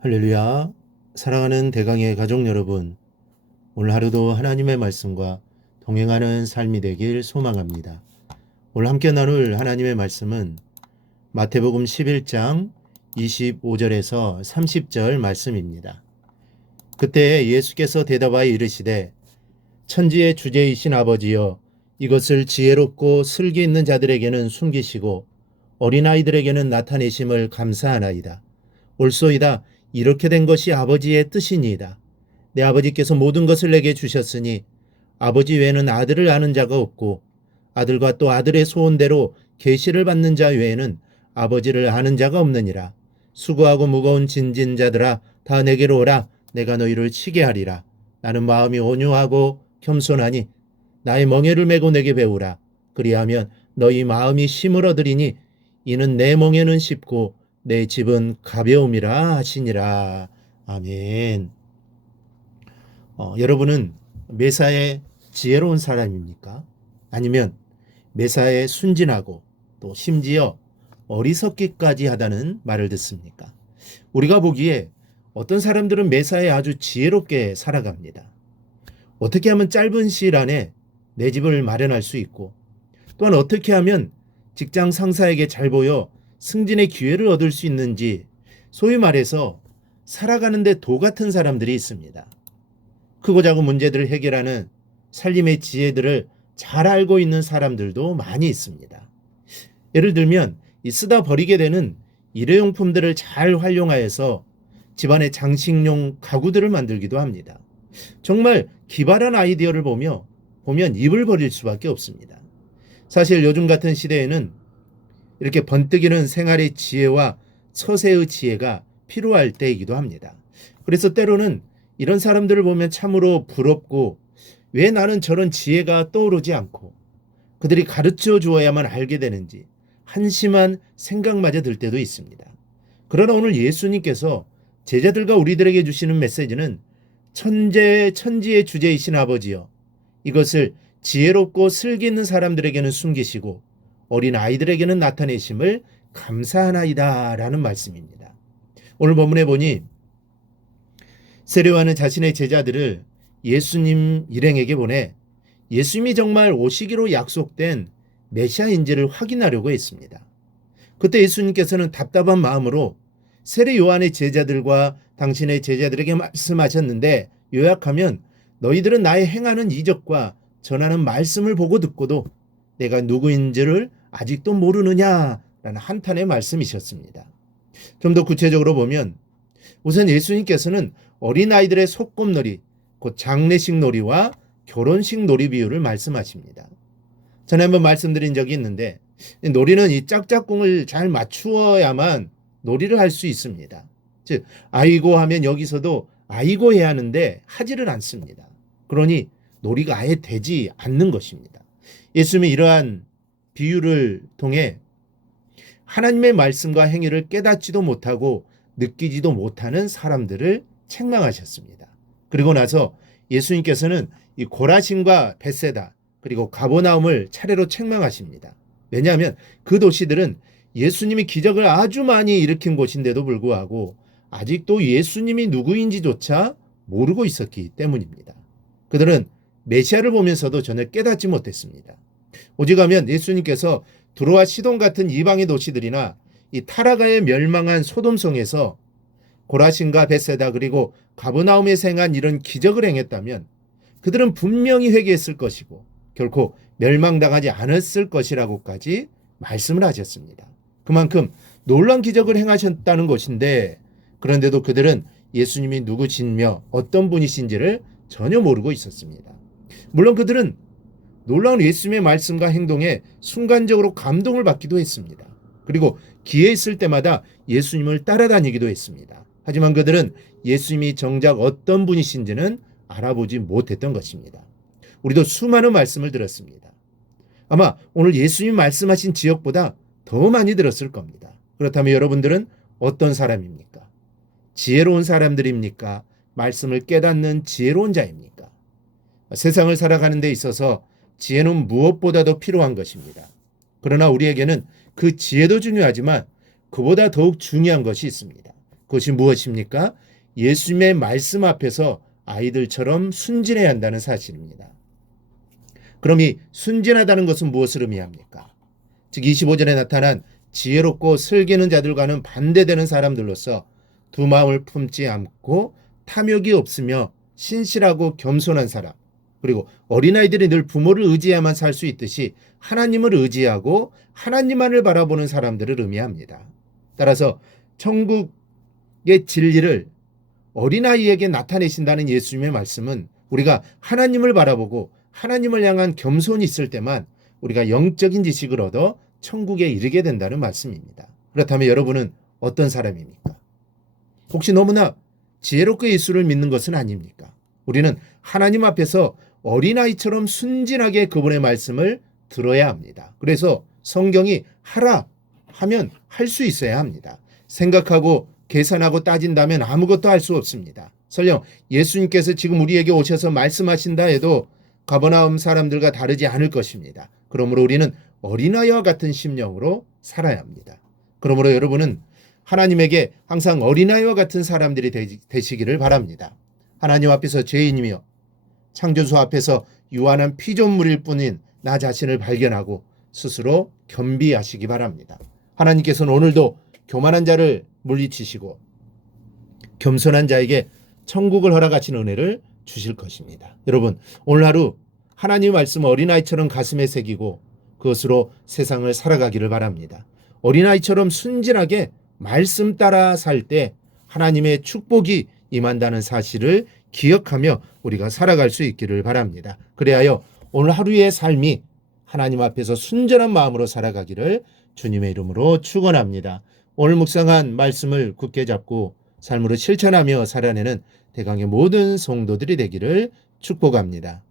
할렐루야. 사랑하는 대강의 가족 여러분, 오늘 하루도 하나님의 말씀과 동행하는 삶이 되길 소망합니다. 오늘 함께 나눌 하나님의 말씀은 마태복음 11장 25절에서 30절 말씀입니다. 그때 예수께서 대답하여 이르시되 천지의 주제이신 아버지여, 이것을 지혜롭고 슬기 있는 자들에게는 숨기시고 어린아이들에게는 나타내심을 감사하나이다. 옳소이다. 이렇게 된 것이 아버지의 뜻이니이다. 내 아버지께서 모든 것을 내게 주셨으니 아버지 외에는 아들을 아는 자가 없고 아들과 또 아들의 소원대로 계시를 받는 자 외에는 아버지를 아는 자가 없느니라. 수고하고 무거운 진진 자들아, 다 내게로 오라. 내가 너희를 쉬게 하리라. 나는 마음이 온유하고 겸손하니 나의 멍에를 메고 내게 배우라. 그리하면 너희 마음이 쉼을 얻으리니 이는 내 멍에는 쉽고 내 집은 가벼움이라 하시니라. 아멘. 여러분은 매사에 지혜로운 사람입니까? 아니면 매사에 순진하고 또 심지어 어리석기까지 하다는 말을 듣습니까? 우리가 보기에 어떤 사람들은 매사에 아주 지혜롭게 살아갑니다. 어떻게 하면 짧은 시일 안에 내 집을 마련할 수 있고, 또한 어떻게 하면 직장 상사에게 잘 보여 승진의 기회를 얻을 수 있는지, 소위 말해서 살아가는데 도 같은 사람들이 있습니다. 크고 작은 문제들을 해결하는 살림의 지혜들을 잘 알고 있는 사람들도 많이 있습니다. 예를 들면 이 쓰다 버리게 되는 일회용품들을 잘 활용하여서 집안의 장식용 가구들을 만들기도 합니다. 정말 기발한 아이디어를 보면 입을 벌릴 수밖에 없습니다. 사실 요즘 같은 시대에는 이렇게 번뜩이는 생활의 지혜와 처세의 지혜가 필요할 때이기도 합니다. 그래서 때로는 이런 사람들을 보면 참으로 부럽고, 왜 나는 저런 지혜가 떠오르지 않고 그들이 가르쳐 주어야만 알게 되는지 한심한 생각마저 들 때도 있습니다. 그러나 오늘 예수님께서 제자들과 우리들에게 주시는 메시지는 천지의 주제이신 아버지여, 이것을 지혜롭고 슬기 있는 사람들에게는 숨기시고 어린 아이들에게는 나타내심을 감사하나이다 라는 말씀입니다. 오늘 본문에 보니 세례요한은 자신의 제자들을 예수님 일행에게 보내 예수님이 정말 오시기로 약속된 메시아인지를 확인하려고 했습니다. 그때 예수님께서는 답답한 마음으로 세례요한의 제자들과 당신의 제자들에게 말씀하셨는데, 요약하면 너희들은 나의 행하는 이적과 전하는 말씀을 보고 듣고도 내가 누구인지를 아직도 모르느냐라는 한탄의 말씀이셨습니다. 좀 더 구체적으로 보면 우선 예수님께서는 어린아이들의 소꿉놀이, 곧 장례식 놀이와 결혼식 놀이 비유를 말씀하십니다. 전에 한번 말씀드린 적이 있는데, 놀이는 이 짝짝꿍을 잘 맞추어야만 놀이를 할 수 있습니다. 즉 아이고 하면 여기서도 아이고 해야 하는데 하지를 않습니다. 그러니 놀이가 아예 되지 않는 것입니다. 예수님이 이러한 비유를 통해 하나님의 말씀과 행위를 깨닫지도 못하고 느끼지도 못하는 사람들을 책망하셨습니다. 그리고 나서 예수님께서는 이 고라신과 벳세다 그리고 가버나움을 차례로 책망하십니다. 왜냐하면 그 도시들은 예수님이 기적을 아주 많이 일으킨 곳인데도 불구하고 아직도 예수님이 누구인지조차 모르고 있었기 때문입니다. 그들은 메시아를 보면서도 전혀 깨닫지 못했습니다. 오직하면 예수님께서 두로와 시돈 같은 이방의 도시들이나 이 타라가에 멸망한 소돔성에서 고라신과 벳세다 그리고 가버나움에서 행한 이런 기적을 행했다면 그들은 분명히 회개했을 것이고 결코 멸망당하지 않았을 것이라고까지 말씀을 하셨습니다. 그만큼 놀라운 기적을 행하셨다는 것인데, 그런데도 그들은 예수님이 누구시며 어떤 분이신지를 전혀 모르고 있었습니다. 물론 그들은 놀라운 예수님의 말씀과 행동에 순간적으로 감동을 받기도 했습니다. 그리고 기회 있을 때마다 예수님을 따라다니기도 했습니다. 하지만 그들은 예수님이 정작 어떤 분이신지는 알아보지 못했던 것입니다. 우리도 수많은 말씀을 들었습니다. 아마 오늘 예수님 말씀하신 지역보다 더 많이 들었을 겁니다. 그렇다면 여러분들은 어떤 사람입니까? 지혜로운 사람들입니까? 말씀을 깨닫는 지혜로운 자입니까? 세상을 살아가는 데 있어서 지혜는 무엇보다도 필요한 것입니다. 그러나 우리에게는 그 지혜도 중요하지만 그보다 더욱 중요한 것이 있습니다. 그것이 무엇입니까? 예수님의 말씀 앞에서 아이들처럼 순진해야 한다는 사실입니다. 그럼 이 순진하다는 것은 무엇을 의미합니까? 즉 25절에 나타난 지혜롭고 슬기는 자들과는 반대되는 사람들로서 두 마음을 품지 않고 탐욕이 없으며 신실하고 겸손한 사람, 그리고 어린아이들이 늘 부모를 의지해야만 살 수 있듯이 하나님을 의지하고 하나님만을 바라보는 사람들을 의미합니다. 따라서 천국의 진리를 어린아이에게 나타내신다는 예수님의 말씀은 우리가 하나님을 바라보고 하나님을 향한 겸손이 있을 때만 우리가 영적인 지식을 얻어 천국에 이르게 된다는 말씀입니다. 그렇다면 여러분은 어떤 사람입니까? 혹시 너무나 지혜롭게 예수를 믿는 것은 아닙니까? 우리는 하나님 앞에서 어린아이처럼 순진하게 그분의 말씀을 들어야 합니다. 그래서 성경이 하라 하면 할 수 있어야 합니다. 생각하고 계산하고 따진다면 아무것도 할 수 없습니다. 설령 예수님께서 지금 우리에게 오셔서 말씀하신다 해도 가버나움 사람들과 다르지 않을 것입니다. 그러므로 우리는 어린아이와 같은 심령으로 살아야 합니다. 그러므로 여러분은 하나님에게 항상 어린아이와 같은 사람들이 되시기를 바랍니다. 하나님 앞에서 죄인이며 창조주 앞에서 유한한 피조물일 뿐인 나 자신을 발견하고 스스로 겸비하시기 바랍니다. 하나님께서는 오늘도 교만한 자를 물리치시고 겸손한 자에게 천국을 허락하시는 은혜를 주실 것입니다. 여러분, 오늘 하루 하나님의 말씀 어린아이처럼 가슴에 새기고 그것으로 세상을 살아가기를 바랍니다. 어린아이처럼 순진하게 말씀 따라 살 때 하나님의 축복이 임한다는 사실을 기억하며 우리가 살아갈 수 있기를 바랍니다. 그래야여 오늘 하루의 삶이 하나님 앞에서 순전한 마음으로 살아가기를 주님의 이름으로 축원합니다. 오늘 묵상한 말씀을 굳게 잡고 삶으로 실천하며 살아내는 대강의 모든 성도들이 되기를 축복합니다.